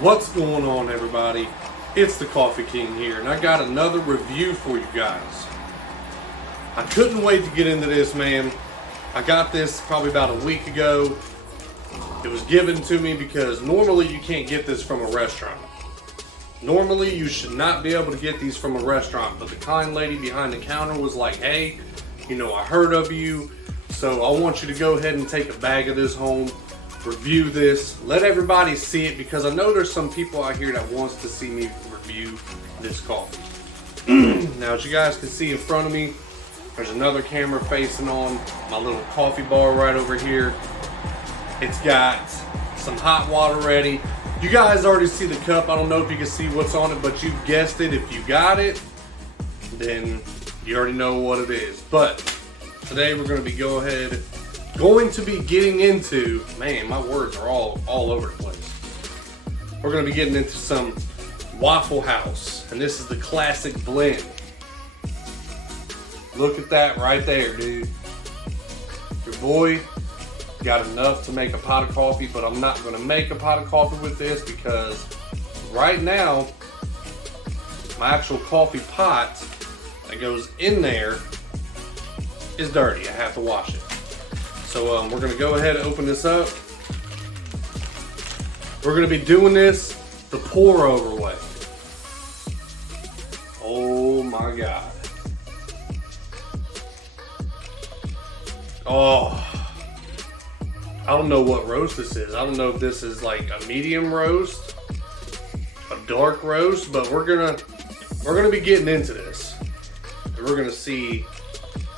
What's going on, everybody? It's the Coffee King here, and I got another review for you guys. I couldn't wait to get into this, man. I got this probably about a week ago. It was given to me because normally you can't get this from a restaurant. Normally you should not be able to get these from a restaurant, but the kind lady behind the counter was like, hey, I heard of you, so I want you to go ahead and take a bag of this home, review this, let everybody see it, because I know there's some people out here that wants to see me review this coffee. Now, as you guys can see in front of me, there's another camera facing on my little coffee bar right over here. It's got some hot water ready. You guys already see the cup. I don't know if you can see what's on it, but you guessed it. If you got it, then you already know what it is. But today we're going to be going to be getting into, man, my words are all over the place. We're going to be getting into some Waffle House, and this is the classic blend. Look at that right there, dude. Your boy got enough to make a pot of coffee, but I'm not going to make a pot of coffee with this because right now my actual coffee pot that goes in there is dirty. I have to wash it. So we're going to go ahead and open this up. We're going to be doing this the pour over way. Oh my God. Oh, I don't know what roast this is. I don't know if this is like a medium roast, a dark roast, but we're gonna be getting into this. And we're gonna see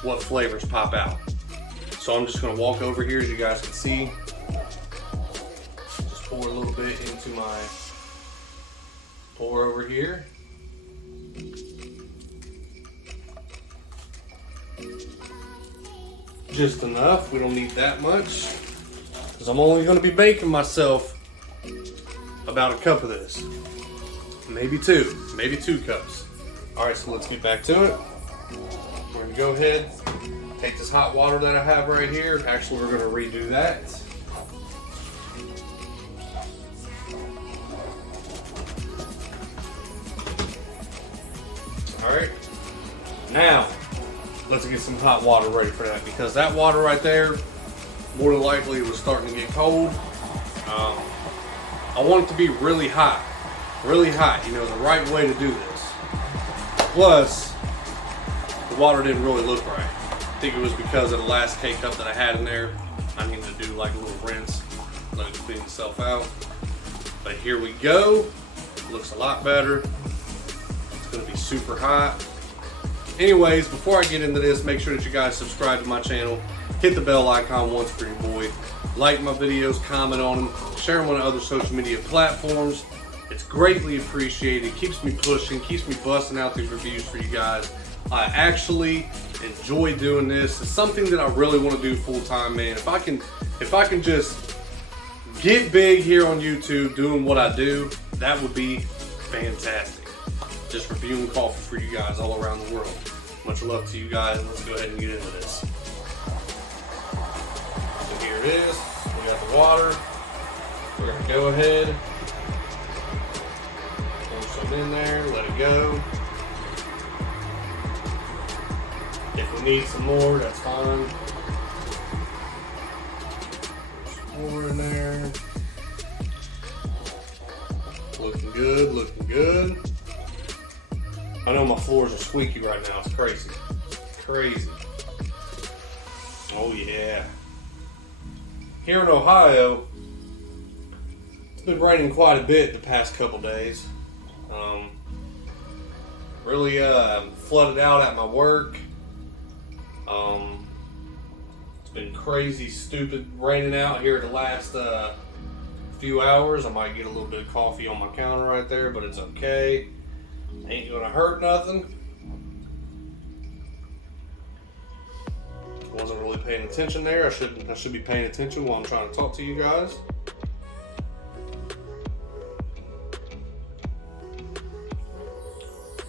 what flavors pop out. So I'm just gonna walk over here, as you guys can see. Just pour a little bit into my pour over here. Just enough. We don't need that much, because I'm only going to be making myself about a cup of this. Maybe two cups. Alright, so let's get back to it. We're going to go ahead, take this hot water that I have right here. Actually, we're going to redo that. Alright, now let's get some hot water ready for that, because that water right there, more than likely, was starting to get cold. I want it to be really hot, the right way to do this. Plus, the water didn't really look right. I think it was because of the last K-cup that I had in there. I need to do like a little rinse, let it clean itself out. But here we go. Looks a lot better. It's going to be super hot. Anyways, before I get into this, make sure that you guys subscribe to my channel, hit the bell icon once for your boy, like my videos, comment on them, share them on other social media platforms. It's greatly appreciated. It keeps me pushing, keeps me busting out these reviews for you guys. I actually enjoy doing this. It's something that I really want to do full time, man. If I can just get big here on YouTube doing what I do, that would be fantastic. Just reviewing coffee for you guys all around the world. Much love to you guys. Let's go ahead and get into this. So here it is. We got the water. We're going to go ahead, pour some in there, let it go. If we need some more, that's fine. Some more in there. Looking good, looking good. I know my floors are squeaky right now. It's crazy. Crazy. Oh yeah. Here in Ohio, it's been raining quite a bit the past couple days. Really flooded out at my work. It's been crazy, stupid raining out here the last few hours. I might get a little bit of coffee on my counter right there, but it's okay. Ain't gonna hurt nothing. Wasn't really paying attention there. I should be paying attention while I'm trying to talk to you guys.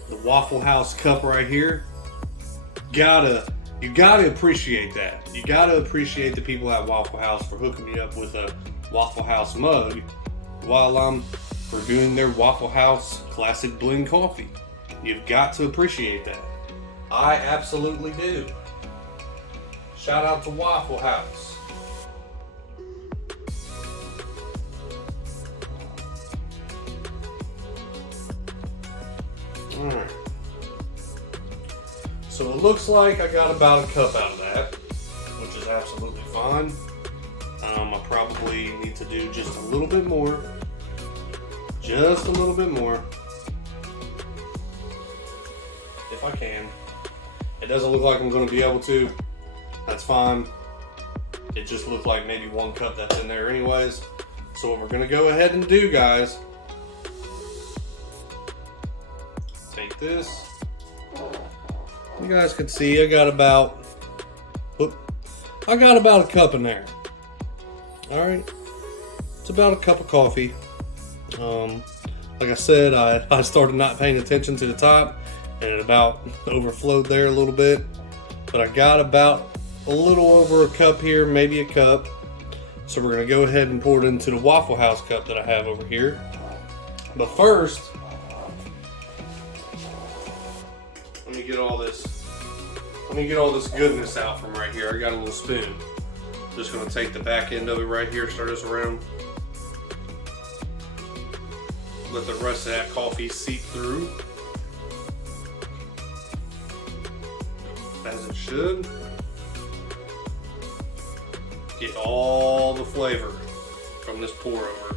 The Waffle House cup right here. You gotta appreciate that. You gotta appreciate the people at Waffle House for hooking me up with a Waffle House mug while I'm reviewing their Waffle House Classic Blend Coffee. You've got to appreciate that. I absolutely do. Shout out to Waffle House. Alright. So it looks like I got about a cup out of that, which is absolutely fine. I probably need to do just a little bit more. Just a little bit more. If I can. It doesn't look like I'm going to be able to. That's fine. It just looked like maybe 1 cup that's in there anyways. So what we're going to go ahead and do, guys, take this. You guys can see I got about a cup in there. Alright. It's about a cup of coffee. Like I said, I started not paying attention to the top, and it about overflowed there a little bit. But I got about a little over a cup here, maybe a cup. So we're going to go ahead and pour it into the Waffle House cup that I have over here. But first, let me get all this goodness out from right here. I got a little spoon. Just going to take the back end of it right here, stir this around. Let the rest of that coffee seep through, as it should. Get all the flavor from this pour over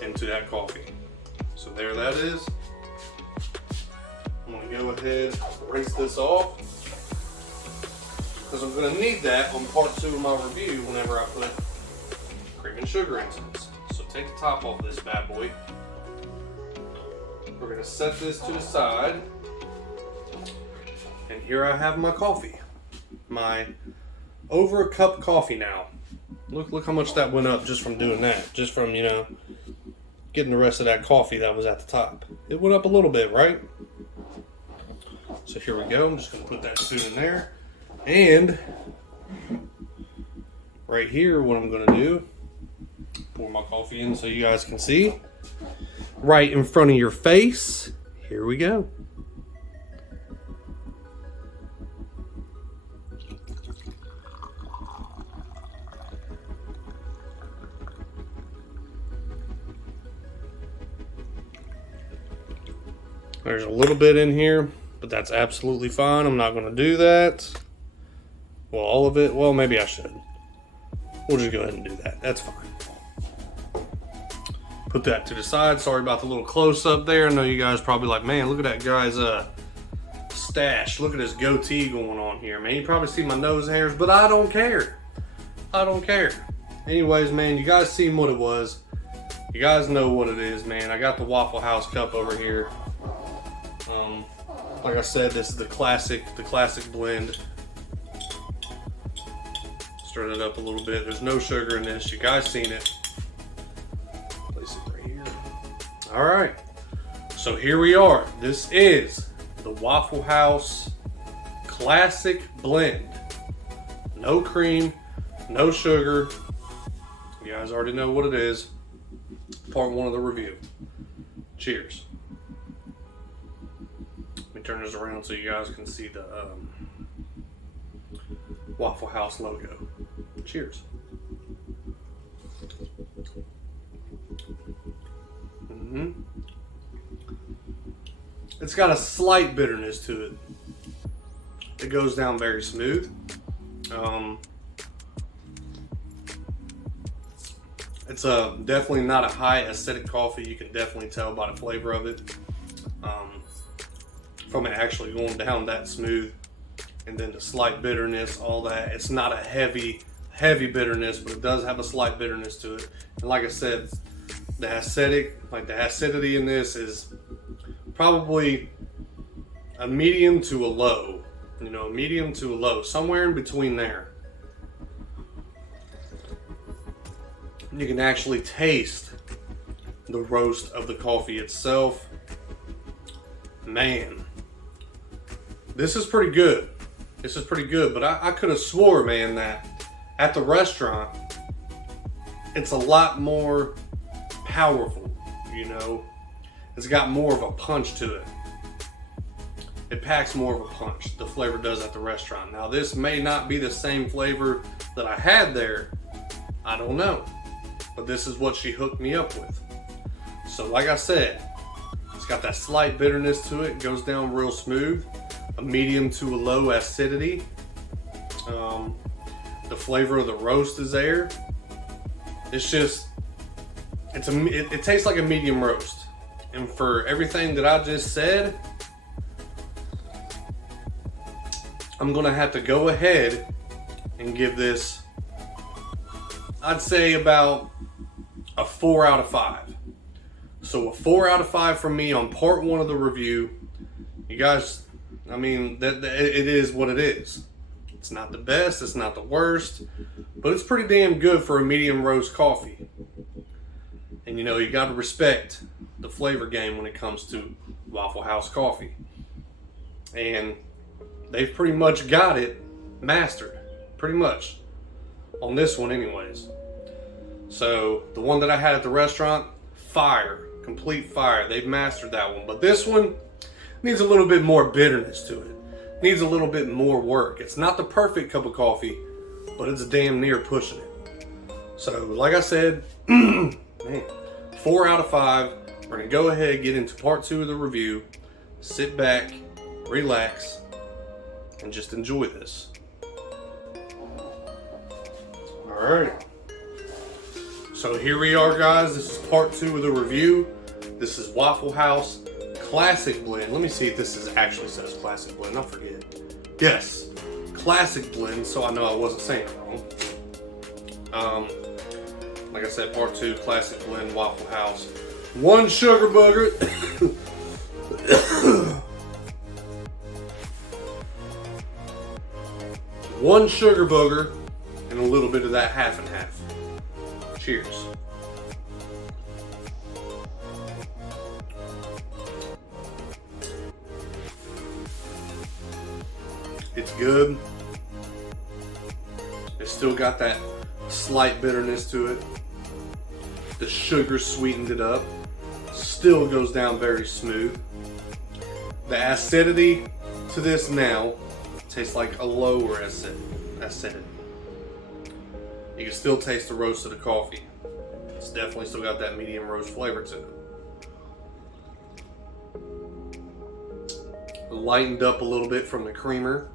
into that coffee. So there that is. I'm going to go ahead and rinse this off, because I'm going to need that on part 2 of my review whenever I put cream and sugar into this. So take the top off this bad boy. We're going to set this to the side. And here I have my coffee. My over a cup coffee now. Look how much that went up just from doing that. Just from, getting the rest of that coffee that was at the top. It went up a little bit, right? So here we go. I'm just going to put that spoon in there. And right here, what I'm going to do, pour my coffee in so you guys can see. Right in front of your face. Here we go. There's a little bit in here, but that's absolutely fine. I'm not going to do that. Well, all of it. Well, maybe I should. We'll just go ahead and do that. That's fine. Put that to the side. Sorry about the little close-up there. I know you guys probably like, man, look at that guy's stash. Look at his goatee going on here, man. You probably see my nose hairs, but I don't care. I don't care. Anyways, man, you guys seen what it was. You guys know what it is, man. I got the Waffle House cup over here. Like I said, this is the classic blend. Stir it up a little bit. There's no sugar in this. You guys seen it. Place it right here. All right. So here we are. This is the Waffle House Classic Blend. No cream, no sugar. You guys already know what it is. Part 1 of the review. Cheers. Let me turn this around so you guys can see the Waffle House logo. Cheers. It's got a slight bitterness to it. It goes down very smooth. It's definitely not a high acidic coffee. You can definitely tell by the flavor of it. From it actually going down that smooth. And then the slight bitterness, all that. It's not a heavy bitterness, but it does have a slight bitterness to it. And like I said, the acidity in this is probably a medium to a low. Medium to a low. Somewhere in between there. You can actually taste the roast of the coffee itself. Man, this is pretty good. This is pretty good, but I could have swore, man, that at the restaurant, it's a lot more powerful. you know. It's got more of a punch to it. It packs more of a punch. The flavor does at the restaurant. Now this may not be the same flavor that I had there. I don't know. But this is what she hooked me up with. So like I said, it's got that slight bitterness to it. It goes down real smooth. A medium to a low acidity. The flavor of the roast is there. It's just, it tastes like a medium roast. And for everything that I just said, I'm gonna have to go ahead and give this, I'd say about a 4 out of 5. So a 4 out of 5 from me on part 1 of the review. You guys, I mean, it is what it is. It's not the best, it's not the worst, but it's pretty damn good for a medium roast coffee. And you know, you gotta respect the flavor game when it comes to Waffle House coffee. And they've pretty much got it mastered, pretty much, on this one anyways. So the one that I had at the restaurant, fire, complete fire. They've mastered that one. But this one needs a little bit more bitterness to it. Needs a little bit more work. It's not the perfect cup of coffee, but it's damn near pushing it. So like I said, man, 4 out of 5. We're gonna go ahead and get into part 2 of the review. Sit back, relax, and just enjoy this. Alright. So here we are, guys. This is part 2 of the review. This is Waffle House Classic Blend. Let me see if this actually says Classic Blend. I forget. Yes, Classic Blend, so I know I wasn't saying it wrong. Like I said, part 2, Classic Blend, Waffle House. 1 sugar booger. 1 sugar booger and a little bit of that half and half. Cheers. It's good. It's still got that slight bitterness to it. The sugar sweetened it up. Still goes down very smooth. The acidity to this now tastes like a lower acidity. You can still taste the roast of the coffee. It's definitely still got that medium roast flavor to it. Lightened up a little bit from the creamer.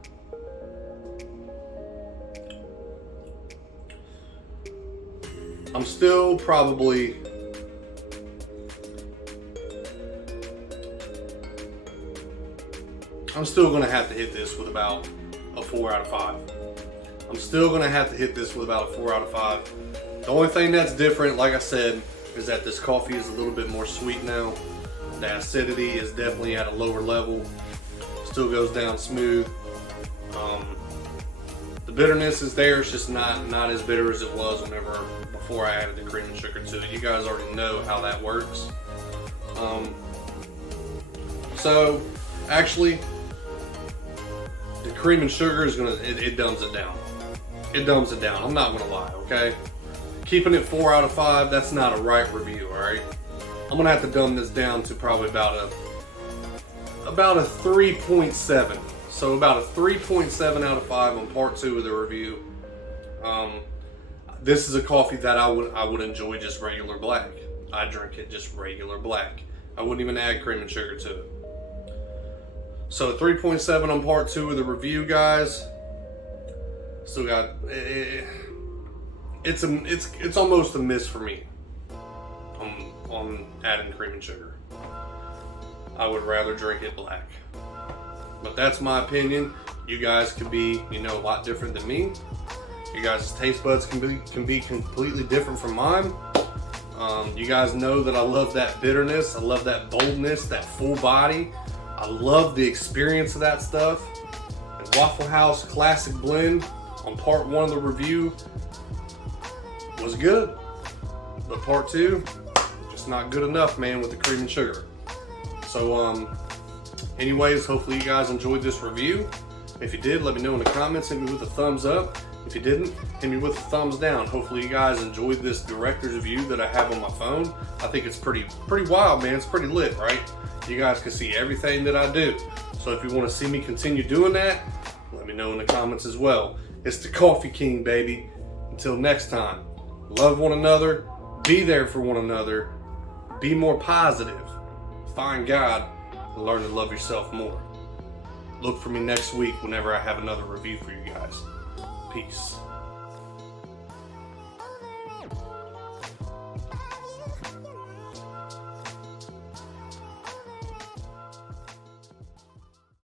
I'm still probably going to have to hit this with about a 4 out of 5. I'm still going to have to hit this with about a 4 out of 5. The only thing that's different, like I said, is that this coffee is a little bit more sweet now. The acidity is definitely at a lower level. Still goes down smooth. The bitterness is there. It's just not as bitter as it was before I added the cream and sugar to it. You guys already know how that works. So actually, the cream and sugar is it dumbs it down. It dumbs it down. I'm not gonna lie, okay? Keeping it 4 out of 5, that's not a right review, alright? I'm gonna have to dumb this down to probably about a 3.7. So about a 3.7 out of 5 on part 2 of the review. This is a coffee that I would enjoy just regular black. I drink it just regular black. I wouldn't even add cream and sugar to it. So 3.7 on part 2 of the review, guys. Still got it's almost a miss for me on adding cream and sugar. I would rather drink it black. But that's my opinion. You guys could be, a lot different than me. You guys' taste buds can be completely different from mine. You guys know that I love that bitterness. I love that boldness, that full body. I love the experience of that stuff. And Waffle House Classic Blend on part 1 of the review was good. But part 2, just not good enough, man, with the cream and sugar. So, anyways, hopefully you guys enjoyed this review. If you did, let me know in the comments. Hit me with a thumbs up. If you didn't, hit me with a thumbs down. Hopefully you guys enjoyed this director's view that I have on my phone. I think it's pretty wild, man. It's pretty lit, right? You guys can see everything that I do. So if you want to see me continue doing that, let me know in the comments as well. It's the Coffee King, baby. Until next time, love one another, be there for one another, be more positive, find God, and learn to love yourself more. Look for me next week whenever I have another review for you guys. Peace.